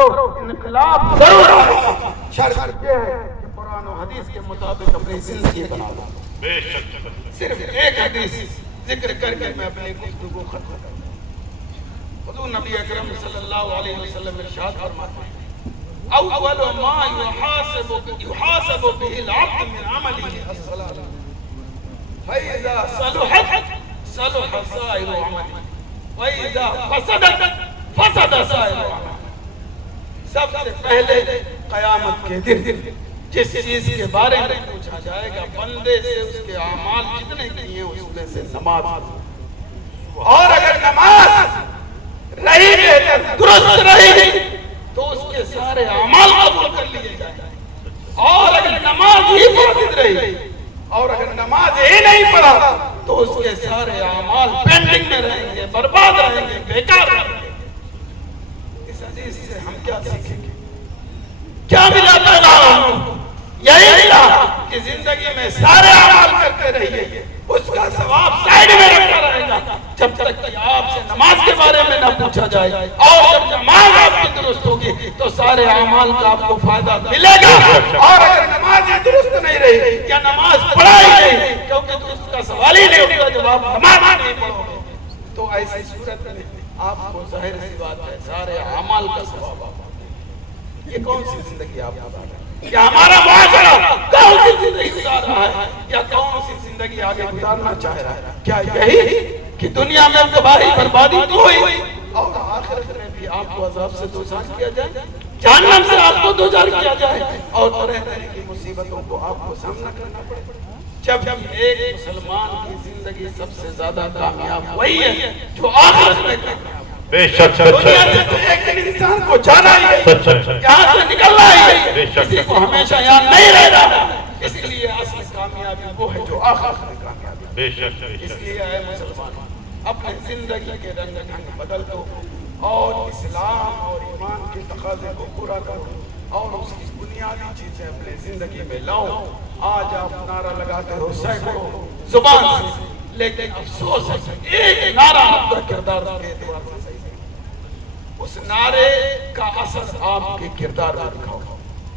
کرو، انقلاب ضرور ہوگا، شرط یہ ہے کہ قرآن و حدیث کے مطابق اپنی زندگی بناؤ۔ بے شک صرف ایک حدیث ذکر کر کے میں اپنی گفتگو ختم کروں۔ حضور نبی اکرم صلی اللہ علیہ وسلم ارشاد فرماتے ہیں اول ما يحاسب به العبد من عمله الصلاة فإذا صلحت صلح سائر عمله وإذا فسدت فسد سائر عمله۔ سب سے پہلے قیامت کے دن جس چیز کے بارے میں پوچھا جائے گا بندے سے اس کے اعمال جتنے کیے اس میں سے نماز، اور اگر نماز رہی بہتر درست رہی تو اس کے سارے اعمال قبول کر لیے جائیں، اور اگر نماز ہی فاسد رہی اور اگر نماز ہی نہیں پڑھا تو اس کے سارے اعمال پینڈنگ میں رہیں گے، برباد رہیں گے، بیکار رہیں گے۔ اس حدیث سے ہم کیا سیکھیں گے؟ کیا ملا پیغام؟ یہی ملا کہ زندگی میں سارے اعمال کرتے رہیے، اس کا ثواب سائیڈ میں رکھا رہے گا جب تک کہ آپ سے نماز کے بارے میں نہ پوچھا جائے، اور جب نماز آپ کی درست ہوگی تو سارے اعمال کا آپ کو فائدہ ملے گا، اور اگر نماز ہی درست نہیں رہی یا نماز پڑھائی نہیں کیونکہ درست کا سوال ہی نہیں ہوگا جب آپ نماز نہیں پڑھو گے تو ایسی صورت میں آپ کو ظاہر سی بات ہے سارے اعمال کا ثواب آپ کو۔ یہ کون سی زندگی آپ گزار رہے ہیں؟ یا ہمارا معاشرہ کون سی زندگی گزار رہا ہے یا کون سی زندگی آگے گزارنا چاہ رہا ہے؟ کیا یہی کہ دنیا میں تباہی بربادی تو ہوئی اور آخرت میں بھی آپ کو عذاب سے دوچار کیا جائے، جہنم سے آپ کو دوچار کیا جائے، اور طرح طرح کی مصیبتوں کو آپ کو سامنا کرنا پڑے؟ جب ایک مسلمان کی زندگی سب سے زیادہ کامیاب وہی ہے جو آخرت میں کامیاب۔ بے شک دنیا سے تو ایک دن انسان کو جانا ہی ہے، یہاں سے نکلنا ہی ہے، کسی کو ہمیشہ یہاں نہیں رہنا، اس لیے اصل کامیابی وہ ہے جو آخرت میں کامیابی۔ بے شک اس لیے اے مسلمان اپنے زندگی کے رنگ ڈھنگ بدل دو اور اسلام اور ایمان کے تقاضے کو پورا کرو اور اس کی بنیادی چیزیں اپنے زندگی میں لاؤ۔ آج آپ نعرہ لگاتے ہو سینکڑوں زبان سے، لیکن افسوس ہے ایک نعرہ آپ کا کردار کے اعتبار سے صحیح نہیں، اس نعرے کا اثر آپ کے کردار میں دکھاؤ۔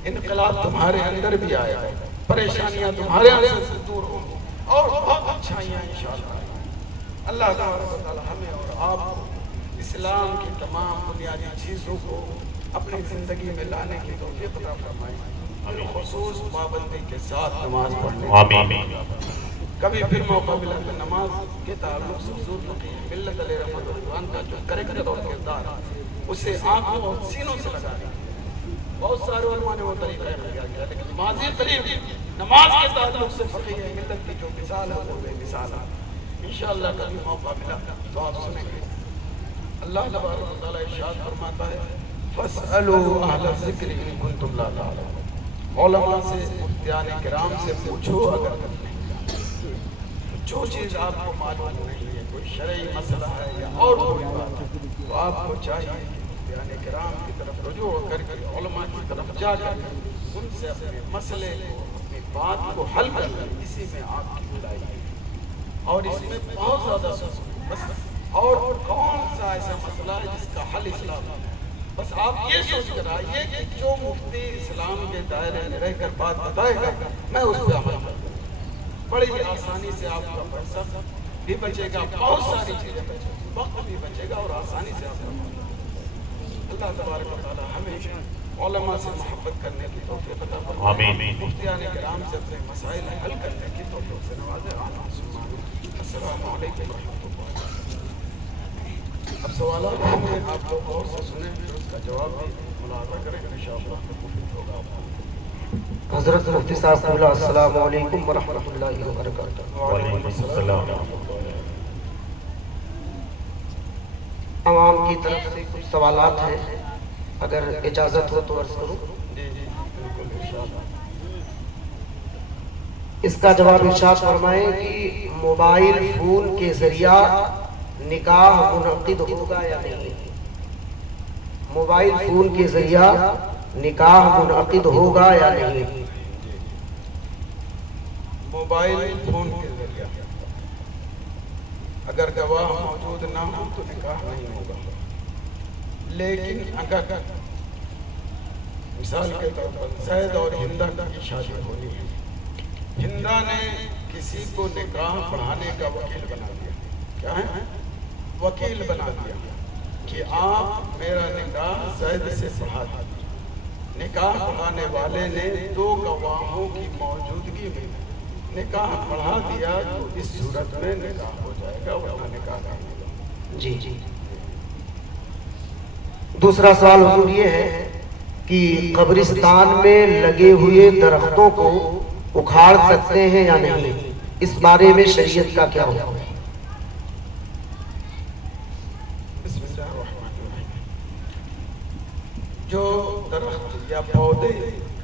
انقلاب تمہارے اندر بھی آئے گا، پریشانیاں تمہارے اندر سے دور ہوں گی اور بہت اچھائیاں انشاءاللہ۔ اللہ تعالیٰ ہمیں اور آپ کو اسلام کی تمام بنیادی چیزوں کو اپنی زندگی میں لانے کی توفیق عطا فرمائے، بالخصوص پابندی کے ساتھ نماز پڑھنے کی۔ آمین۔ کبھی پھر موقع ملا کہ نماز کے تعلق سے حضور نبی ملت علیہ رحمت الرحمن کا جو کریکٹر اور کردار اسے آنکھوں اور سینوں سے لگا دیا۔ بہت سارے علماء نے وہ طریقہ اختیار کیا، لیکن نمازی قریب نماز کے تعلق سے فقیہ ملت کی جو مثال ہے وہ بے مثال ہے۔ انشاءاللہ کبھی موقع ملا تو آپ سنیں گے۔ اللہ تبارک و تعالیٰ ارشاد فرماتا ہے فَاسْأَلُوا أَهْلَ الذِّكْرِ إِن كُنتُمْ لَا تَعْلَمُونَ۔ علماء سے مفتیان کرام سے پوچھو اگر تم نہیں جانتے، جو چیز آپ کو معلوم نہیں ہے، کوئی شرعی مسئلہ ہے یا اور کوئی بات ہے، تو آپ کو چاہیے کہ مفتیان کرام کی طرف رجوع کر کے علماء کی طرف جا کر ان سے اپنے مسئلے کو اپنی بات کو حل کر کر اسی میں آپ کی بھلائی ہے، اور اس میں بہت زیادہ بس اور کون سا ایسا مسئلہ ہے جس کا حل اسلام ہے؟ بس آپ یہ سوچ کر آئیے کہ جو مفتی اسلام کے دائرے میں رہ کر بات بتائے گا میں اس پہ عمل کروں، بڑی آسانی سے آپ کا پیسہ بھی بچے گا، بہت ساری چیزیں بچے گی، وقت بھی بچے گا اور آسانی سے آپ کا۔ اللہ تبارک و تعالی ہمیشہ علماء سے محبت کرنے کی توفیق عطا فرمائے، مفتیان کرام سے اپنے مسائل حل کرنے کی توفیق سے نوازے۔ السلام علیکم ورحمۃ اللہ۔ اب سوالات ہیں، آپ لوگ غور سے سنیں پھر اس کا جواب بھی ملاحظہ کریں، انشاءاللہ مفید ہوگا آپ کو۔ حضرت مفتی صاحب قبلہ السلام علیکم ورحمۃ اللہ وبرکاتہ۔ وعلیکم السلام۔ عوام کی طرف سے کچھ سوالات ہیں، اگر اجازت ہو تو عرض کروں۔ جی جی بالکل انشاءاللہ۔ اس کا جواب ارشاد فرمائیں کہ موبائل فون کے ذریعہ نکاح منعقد ہوگا یا نہیں؟ موبائل فون کے ذریعہ نکاح منعقد ہوگا یا نہیں؟ موبائل فون کے ذریعہ اگر گواہ موجود نہ ہو تو نکاح نہیں ہوگا، لیکن اگر مثال کے طور پر زید اور ہندا کی شادی ہونی ہے، ہندا نے کسی کو نکاح پڑھانے کا وکیل بنا دیا، کیا ہے وکیل بنا دیا کہ آپ میرا نکاح زید سے پڑھا دیجیے۔ نکاح پڑھانے والے نے 2 گواہوں کی موجودگی میں نکاح پڑھا دیا تو اس صورت میں نکاح ہو جائے گا، ورنہ نکاح نہیں ہوگا۔ جی جی دوسرا سوال حضور یہ ہے کہ قبرستان میں لگے ہوئے درختوں کو اکھاڑ سکتے ہیں یا نہیں، اس بارے میں شریعت کا کیا حکم ہے؟ بسم اللہ الرحمن الرحیم۔ جو درخت یا پودے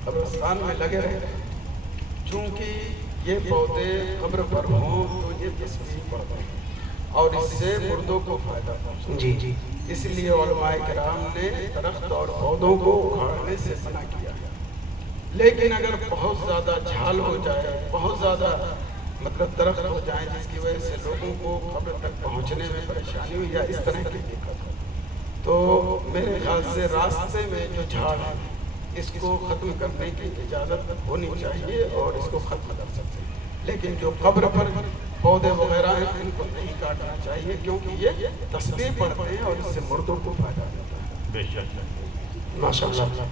قبرستان میں لگے رہتے ہیں، چونکہ یہ پودے قبر پر ہوں تو یہ تسبیح پڑھتے ہیں اور اس سے مردوں کو فائدہ پہنچتا ہے۔ جی جی اس لیے علماء کرام نے درخت اور پودوں کو اکھاڑنے سے منع کیا ہے۔ لیکن اگر بہت زیادہ جھال ہو جائے، بہت زیادہ مطلب درخت ہو جائیں جس کی وجہ سے لوگوں کو قبر تک پہنچنے میں پریشانی ہو یا اس طرح کی دقت ہو، تو میرے خیال سے راستے میں جو جھاڑ ہے اس کو ختم کرنے کی اجازت ہونی چاہیے اور اس کو ختم کر سکتے ہیں۔ لیکن جو قبر پر پودے وغیرہ ہیں ان کو نہیں کاٹنا چاہیے، کیونکہ یہ تسبیح پڑھتے ہیں اور اس سے مردوں کو فائدہ ہوتا ہے۔ بے شک ماشاءاللہ۔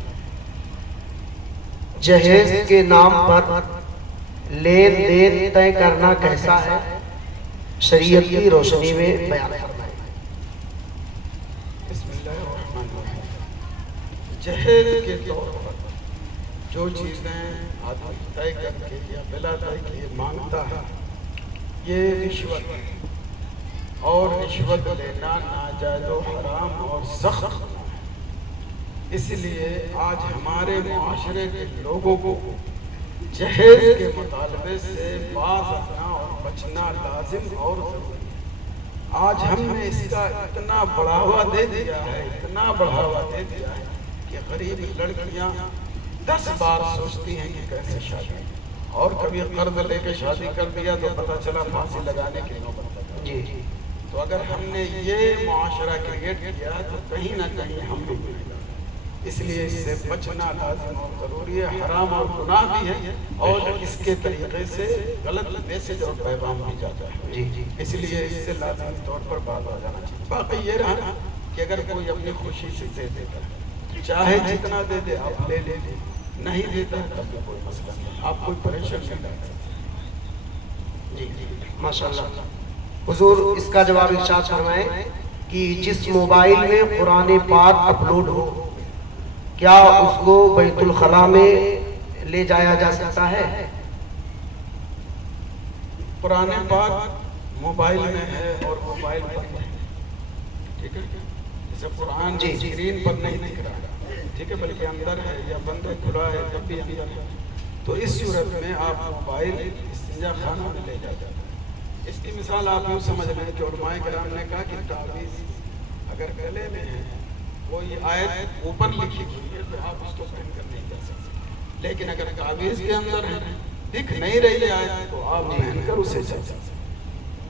جہیز کے نام پر لین دین طے کرنا کیسا ہے، شریعت کی روشنی میں بیان فرمائیں۔ بسم اللہ الرحمن الرحیم۔ جہیز کے طور پر جو چیزیں آدمی طے کر کے یا بلا طے کیے مانگتا ہے، یہ رشوت ہے، اور رشوت لینا ناجائز و حرام اور سخت ہے۔ اس لیے آج ہمارے معاشرے کے لوگوں کو جہیز کے مطالبے سے باز آنا اور بچنا لازم اور ضروری ہے۔ آج ہم نے اس کا اتنا بڑھاوا دے دیا ہے، اتنا بڑھاوا دے دیا ہے کہ غریب لڑکیاں 10 بار سوچتی ہیں کہ کیسے شادی، اور کبھی قرض لے کے شادی کر دیا تو پتہ چلا پھانسی لگانے کی نوبت آ گئی۔ جی تو اگر ہم نے یہ معاشرہ کریٹ کیا تو کہیں نہ کہیں ہم بھی گنہگار ہیں۔ اس لیے اس سے بچنا لازم اور ضروری ہے، حرام اور گناہ بھی ہے، اور اس کے طریقے سے غلط میسج اور پیغام بھی جاتا ہے۔ جی جی اس لیے اس سے لازمی طور پر باز آ جانا چاہیے۔ باقی یہ رہا کہ اگر کوئی اپنی خوشی سے دے دیتا ہے، چاہے جتنا دے دے آپ لے لیجیے، نہیں دیتا ہے تب بھی کوئی مسئلہ نہیں، آپ کوئی پریشان نہیں ڈال سکتے۔ جی ماشاءاللہ۔ حضور اس کا جواب ارشاد فرمائیں کہ جس موبائل میں قرآن پاک اپلوڈ ہو، کیا اس کو بیت الخلاء میں لے جایا جا سکتا ہے؟ قرآن پاک موبائل میں ہے اور موبائل پر نہیں، ٹھیک ہے؟ جیسے قرآن جی اسکرین پر نہیں دکھ رہا، ٹھیک ہے، بلکہ اندر ہے یا بند کھلا ہے تب بھی اندر ہے، تو اس صورت میں آپ موبائل استنجا خانہ میں لے جاتے ہیں۔ اس کی مثال آپ یوں سمجھ لیں کہ علماء کرام نے کہا کہ تعویذ اگر گلے میں ہے، کوئی آیت اوپر لکھی ہوئی ہے تو آپ اس کو پہن کر نہیں جا سکتے، لیکن اگر تعویذ کے اندر ہے، دکھ نہیں رہی آیت، تو آپ پہن کر اسے چل سکتے۔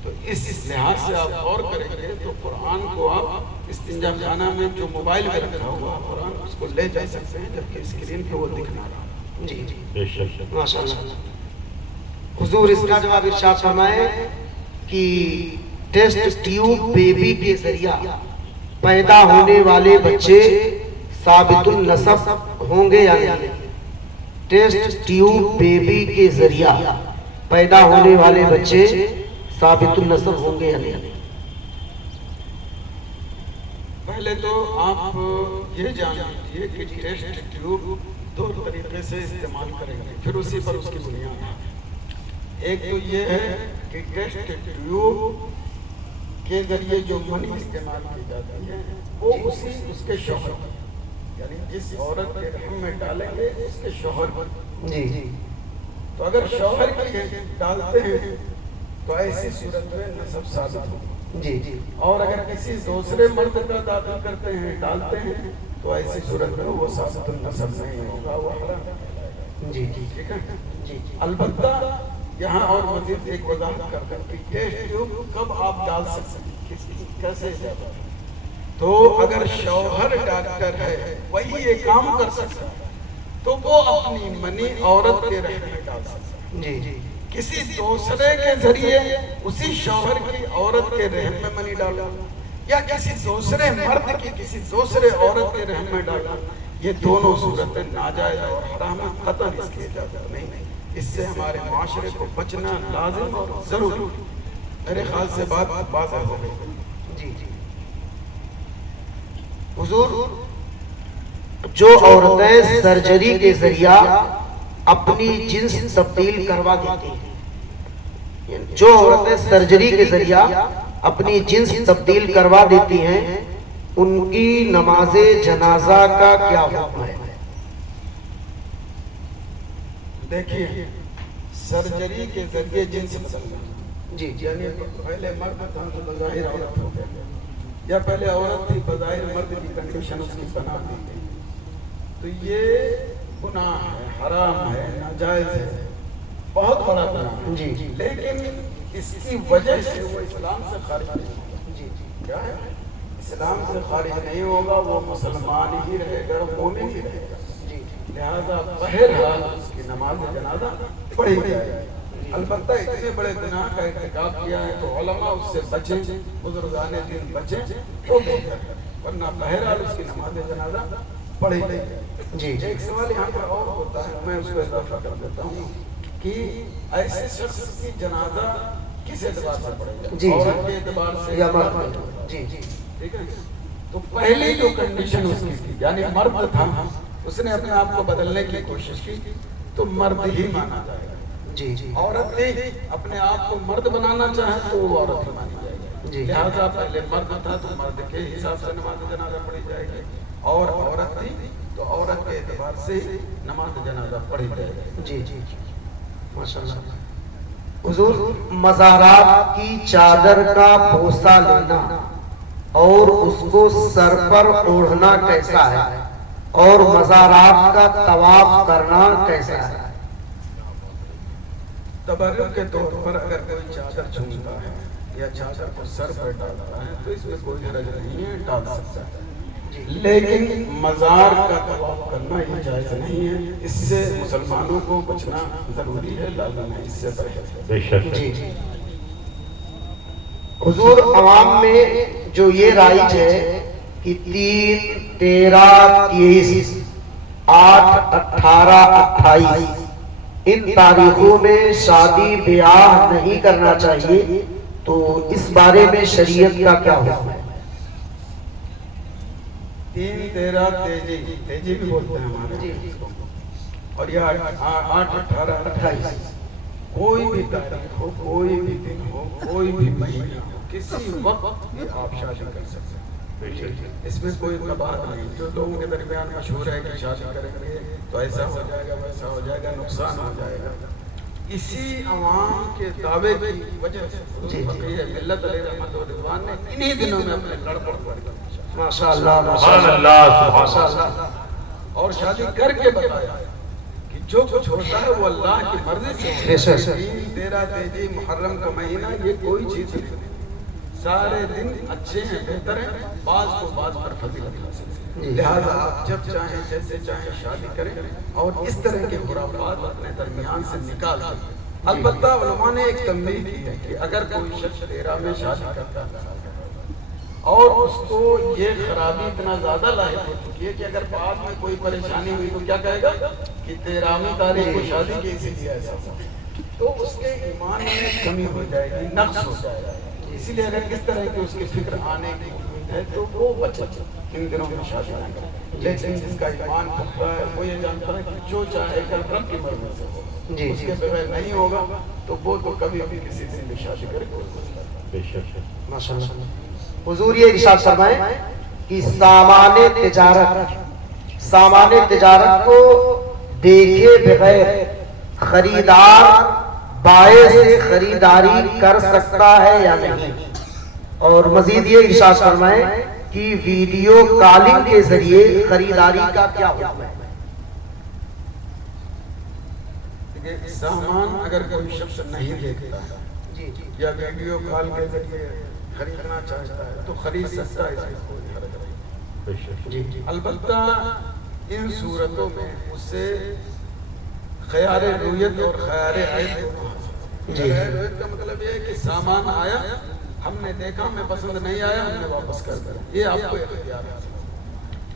تو اس لحاظ سے آپ غور کریں گے تو قرآن کو آپ استنجا خانہ میں جو موبائل میں رکھا ہوا قرآن اس کو لے جا سکتے ہیں، جبکہ اسکرین پہ وہ دکھ نہ رہا۔ جی جی بے شک ماشاءاللہ۔ حضور اس کا جواب ارشاد فرمائیں کہ ٹیسٹ ٹیوب بیبی کے ذریعہ پیدا ہونے والے بچے ثابت النسب ہوں گے یا نہیں؟ ٹیسٹ ٹیوب بیبی کے ذریعہ پیدا ہونے والے بچے ثابت النسب ہوں گے یا نہیں؟ پہلے تو آپ یہ جان لیجیے کہ ٹیسٹ ٹیوب 2 طریقے سے استعمال کریں گے، پھر اسی پر اس کی بنیاد ہے۔ ایک تو یہ ہے کہ ٹیسٹ ٹیوب کے ذریعے جو منی استعمال کی جاتی ہے وہ اس کے شوہر، یعنی جس عورت کے رحم میں ڈالیں گے اس کے شوہر پر، جی تو اگر شوہر کی ڈالتے ہیں تو ایسی صورت میں نسب ثابت ہوگی، جی جی اور اگر کسی دوسرے مرد کا داخل کرتے ہیں ڈالتے ہیں تو ایسی صورت میں وہ ثابت النسب نہیں ہوگا، وہ حرام کہلائے گا۔ جی جی ٹھیک ہے؟ جی البتہ یہاں اور مزید ایک وضاحت کر کر کہ ٹیسٹ ٹیوب کب آپ ڈال سکتے ہیں، کیسے اجازت ہے؟ تو اگر شوہر ڈاکٹر ہے وہی یہ کام کر سکتا ہے، تو وہ اپنی منی عورت کے رحم میں ڈال سکتا ہے. جی کسی دوسرے کے ذریعے اسی شوہر کی عورت کے رحم میں منی ڈالا یا کسی دوسرے مرد کی کسی دوسرے عورت کے رحم میں ڈالا، یہ دونوں صورتیں ناجائز اور حرام ہیں، قطعاً اس کی اجازت نہیں. اس سے ہمارے معاشرے کو بچنا لازم اور ضروری. میرے خیال سے بات واضح ہو گئی. جی حضور، جو عورتیں سرجری کے ذریعہ اپنی جنس تبدیل کروا دیتی ہیں، جو عورتیں سرجری کے ذریعہ اپنی جنس تبدیل کروا دیتی ہیں، ان کی نماز جنازہ کا کیا حکم ہے؟ دیکھیے، سرجری کے ذریعے جنس بدلنا، جی یعنی پہلے مرد تھا تو بظاہر عورت ہو گیا، یا پہلے عورت تھی بظاہر مرد کی کنڈیشن اس کی بنا دی گئی، تو یہ گناہ ہے، حرام ہے، ناجائز ہے، بہت بڑا گناہ ہے. جی لیکن اس کی وجہ سے وہ اسلام سے خارج نہیں ہوگا. جی کیا ہے؟ اسلام سے خارج نہیں ہوگا، وہ مسلمان ہی رہے گا، مومن ہی رہے گا. لہذا بہرحال اس کی نماز جنازہ پڑھی جائے گی. البتہ اتنے بڑے گناہ کا ارتکاب کیا ہے تو علماء اس سے بچیں، بزرگان دین بچیں تو بہتر ہے، ورنہ بہرحال اس کی نماز جنازہ پڑھی جائے گی. جی ایک سوال یہاں پر اور ہوتا ہے، میں اس کو اضافہ کر دیتا ہوں کہ ایسے شخص کی جنازہ کس اعتبار سے پڑھے گا؟ جی عورت کے اعتبار سے یا مرد مرد؟ کے اعتبار سے. جی ٹھیک ہے. تو پہلی جو کنڈیشن اس کی تھی، یعنی مرد تھا، اس نے اپنے آپ کو بدلنے کی کوشش کی تو مرد ہی مانا جائے گا. جی عورت نے اپنے آپ کو مرد بنانا چاہے تو وہ عورت ہی مانی جائے گی. جی. لہٰذا پہلے مرد تھا تو مرد کے حساب سے نماز جنازہ پڑھی جائے گی، اور عورت تھی تو عورت کے اعتبار سے ہی نماز جنازہ پڑھی جائے گی. جی ماشاءاللہ. حضور، مزارات کی چادر کا بوسہ لینا اور اس کو سر پر اوڑھنا کیسا ہے، اور مزارات کا طواف کرنا کیسا ہے؟ تبرک کے طور پر اگر کوئی چادر چومتا ہے یا چادر کو سر پر ڈالتا ہے تو اس میں کوئی حرج نہیں ہے، ڈال سکتا ہے. لیکن مزار کا طواف کرنا یہ جائز نہیں ہے. اس سے مسلمانوں کو بچنا ضروری ہے، لازم ہے، اس سے پرہیز ہے. بے شک. جی حضور، عوام میں جو یہ رائج ہے کہ 3، 13، 23، 8، 18، 28 ان تاریخوں میں شادی بیاہ نہیں کرنا چاہیے، تو اس بارے میں شریعت کا کیا حکم ہے؟ 3، 13 تیجی بھی بولتے ہیں ہمارے، اور یہ 8، 18، 28 کوئی بھی تاریخ ہو، کوئی بھی دن ہو، کوئی بھی مہینہ ہو، کسی وقت بھی آپ شادی کر سکتے ہیں. اس میں کوئی قباحت نہیں. جو لوگوں کے درمیان مشہور ہے کہ شادی کریں گے تو ایسا ہو جائے گا، ویسا ہو جائے گا، نقصان ہو جائے گا، اسی عوام کے دعوے کی وجہ سے بقیہ ملت علیہ رحمت و رضوان نے انہی دنوں میں اپنے لڑکڑ پڑھ کر ماشاءاللہ سبحان اللہ، سبحان اللہ. اور شادی کر کے بتایا کہ جو کچھ ہوتا ہے وہ اللہ کی مرضی سے ہوتا ہے. 3، 13 تیجی محرم کا مہینہ یہ کوئی چیز نہیں. سارے دن اچھے ہیں، بہتر ہیں، بعض کو بعض پر فضیلت حاصل ہے. لہذا آپ جب چاہیں جیسے چاہیں شادی کریں اور اس طرح کے خرافات اپنے درمیان سے نکال دیں. البتہ علماء نے ایک تنبیہ کی ہے کہ اگر کوئی شخص 13 میں شادی کرتا ہے اور اس کو یہ خرابی اتنا زیادہ لاحق ہو چکی ہے کہ اگر بعد میں کوئی پریشانی ہوئی تو کیا کہے گا کہ 13ویں تاریخ کو شادی کی اسی لیے ایسا ہوا، تو اس کے ایمان میں کمی ہو جائے گی، نقص ہو جائے گا. اسی لیے اگر کس طرح کی اس کی فکر آنے کی امید ہے تو وہ بچے ان دنوں میں شادی نہ کرے. لیکن جس کا ایمان پختہ ہے وہ یہ جانتا ہے کہ جو چاہے گا رب کی مرضی سے ہوگا، اس کے بغیر نہیں ہوگا، تو وہ تو کبھی بھی کسی دن بھی شادی کرے کوئی مسئلہ نہیں. بے شک. ماشاءاللہ. حضور یہ ارشاد فرمائیں کہ سامان تجارت کو دیکھے بغیر خریدار بائیں سے خریداری کر سکتا ہے یا نہیں، اور مزید یہ ارشاد فرمائیں کہ ویڈیو کالنگ کے ذریعے خریداری کا کیا حکم ہے؟ سامان اگر کوئی شخص نہیں دیکھتا ہے یا ویڈیو کال کے ذریعے خریدنا چاہتا ہے تو خرید سکتا ہے، اس میں کوئی حرج نہیں. بے شک. البتہ ان صورتوں میں اس سے خیار رویت اور خیار عیب دونوں حاصل۔ خیار رویت کا مطلب یہ ہے کہ سامان آیا، ہم نے دیکھا، ہمیں پسند نہیں آیا، ہم نے واپس کر دیا، یہ آپ کو اختیار ہے۔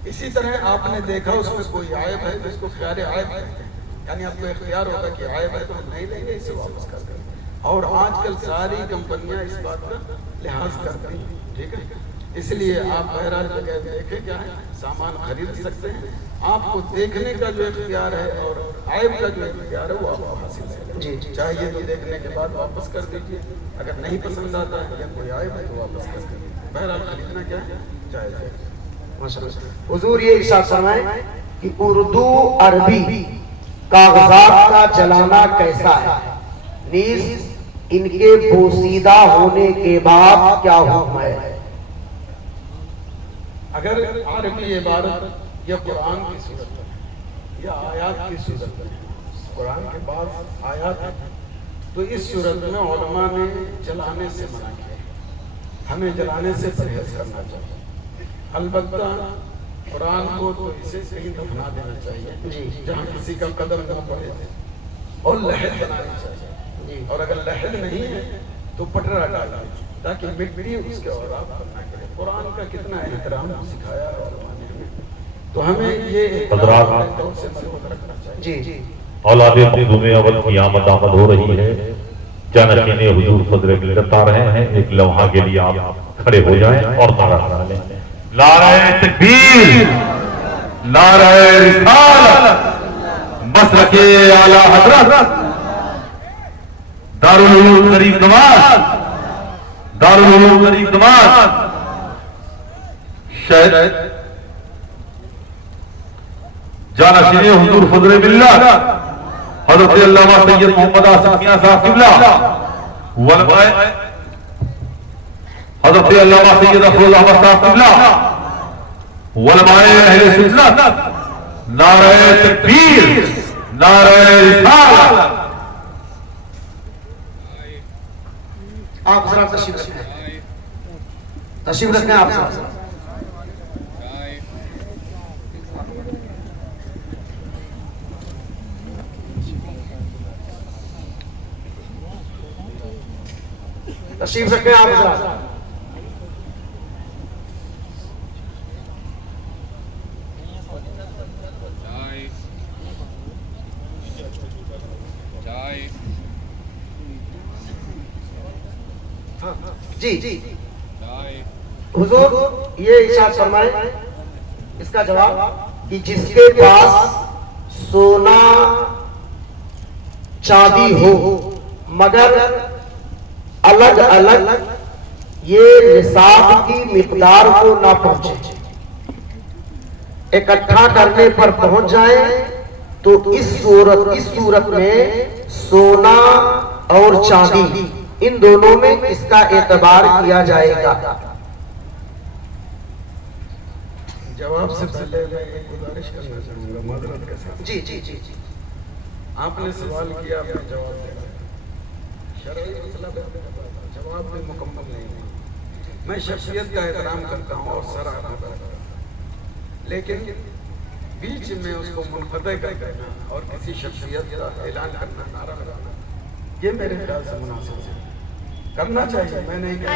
اسی طرح آپ نے دیکھا اس میں کوئی عیب ہے تو اس کو خیار عیب کہتے ہیں، یعنی آپ کو اختیار ہوگا کہ عیب ہے تو ہم نہیں لیں گے، اسے واپس کر دیں گے۔ اور آج کل ساری کمپنیاں اس بات کا لحاظ کرتی ہیں، ٹھیک ہے؟ اس لیے آپ بہرحال جگہ دیکھیں کیا ہے، سامان خرید سکتے ہیں، آپ کو دیکھنے کا جو اختیار ہے اور عیب کا جو اختیار ہے وہ آپ کو حاصل ہے۔ چاہیے تو دیکھنے کے بعد واپس کر دیجیے، اگر نہیں پسند آتا ہے یا کوئی عیب ہے تو واپس کر دیجیے۔ بہرحال خریدنا کیا ہے، جائز ہے۔ حضور یہ ارشاد فرمائیں کہ اردو عربی کاغذات کا جلانا کیسا ہے، نیز ان کے پوسیدہ ہونے کے بعد کیا حکم ہے؟ اگر عربی عبارت یا قرآن کی صورت ہے یا آیات کی صورت ہے، قرآن کے بعض آیات ہیں تو اس صورت میں علماء نے جلانے سے منع کیا، ہمیں جلانے سے پرہیز کرنا چاہیے۔ البتہ قرآن کو تو اسے کہیں دفنا دینا چاہیے جہاں کسی کا قدم نہ پڑے اور لحد بنانی چاہیے، اور اگر لحد نہیں ہے تو پٹرا ڈالا تاکہ مٹی اس کے اوراق پر نہ کرے۔ قرآن کا کتنا احترام سکھایا ہے علماء نے ہمیں، تو ہمیں یہ طور سے محفوظ رکھنا چاہیے۔ اولاد میں اول کی آمد آمد ہو رہی ہے، جانشین حضور فضل ملت آ رہے ہیں، ایک لمحہ کے لیے آپ کھڑے ہو جائیں اور نعرہ لگا لیں، نعرہ تکبیر، نعرہ رسالت، مسلک اعلی حضرت دارالعلوم غریب نواز، دارالعلوم غریب نواز، شہد جانشین حضور فضل ملت حضرت علامہ سید محمد آصف میاں صاحب قبلہ، علماء حضرت علامہ سید افروز احمد صاحب قبلہ، علماء اہل سنت، نعرہ تکبیر، نعرہ رسالت۔ آپ ذرا تشریف رکھیں، تشریف رکھیں آپ ذرا۔ تشریف رکھیں آپ ذرا۔ جی حضور یہ ارشاد فرمائیں اس کا جواب کہ جس کے پاس سونا چاندی ہو مگر الگ الگ یہ نصاب کی مقدار کو نہ پہنچے، اکٹھا کرنے پر پہنچ جائے تو اس صورت میں سونا اور چاندی ان دونوں میں اس کا اعتبار کیا جائے گا۔ جواب سے پہلے میں ایک گزارش کرنا چاہوں گا معذرت کے ساتھ۔ جی آپ نے سوال کیا، آپ نے جواب دیا، شرعی مسئلہ جواب بھی مکمل نہیں ہے۔ میں شخصیت کا احترام کرتا ہوں اور سراہنا کرتا ہوں، لیکن بیچ میں اس کو منقطع کر دینا اور کسی شخصیت کا اعلان کرنا، نعرہ لگانا، یہ میرے خیال سے مناسب ہے، کرنا چاہیے، میں نہیں کہتا،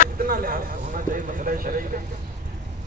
اتنا لحاظ ہونا چاہیے مسئلہ شرعی کا۔